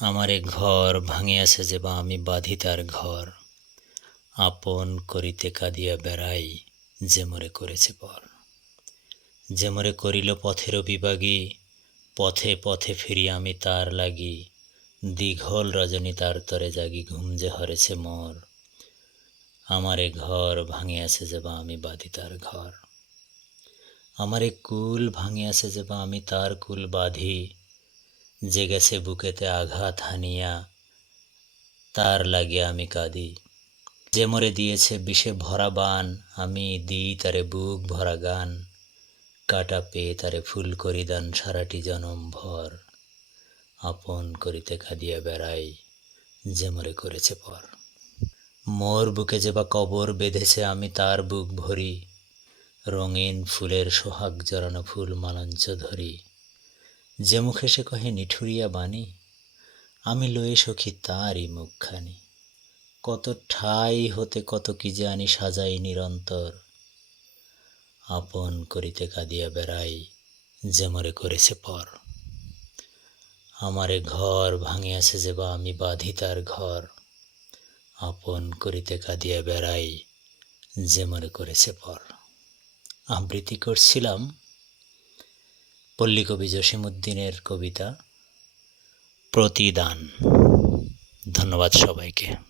আমারে ঘর ভাঙিয়াছে যে বা আমি বাঁধি তার ঘর, আপন করিতে কাঁদিয়া বেড়াই, যে মোরে করেছে পর। যে মোরে করিল পথের বিভাগী, পথে পথে ফিরি আমি তার লাগি, দীঘল রজনী তার তরে জাগি, ঘুম যে হরেছে মোর। আমারে ঘর ভাঙিয়াছে যে বা আমি বাঁধি তার ঘর, আমারে কুল ভাঙিয়াছে যে বা আমি তার কুল বাঁধি, যে গেছে বুকেতে আঘাত হানিয়া, তার লাগিয়া আমি কাঁদি। যে মোরে দিয়েছে বিষে ভরা বান, আমি দিই তারে বুক ভরা গান, কাটা পেয়ে তারে ফুল করি দান সারাটি জনম ভর। আপন করিতে কাঁদিয়া বেড়াই, যে মোরে করেছে পর। মোর বুকে যে বা কবর বেঁধেছে আমি তার বুক ভরি, রঙিন ফুলের সোহাগ জড়ানো ফুল মালঞ্চ ধরি। যে মুখে সে কহে নিঠুরিয়া বাণী, আমি লয়ে সখী তারই মুখখানি। কত ঠাই হতে কত কি যে আনি সাজাই নিরন্তর, আপন করিতে কাঁদিয়া বেড়াই, যে মোরে করেছে পর। আমারে ঘর ভাঙিয়াছে যে বা আমি বাঁধি তার ঘর, আপন করিতে কাঁদিয়া বেড়াই, যে মোরে করেছে পর। আবৃত্তি করছিলাম পল্লীকবি জসীমউদ্দিনের কবিতা প্রতিদান। ধন্যবাদ সবাইকে।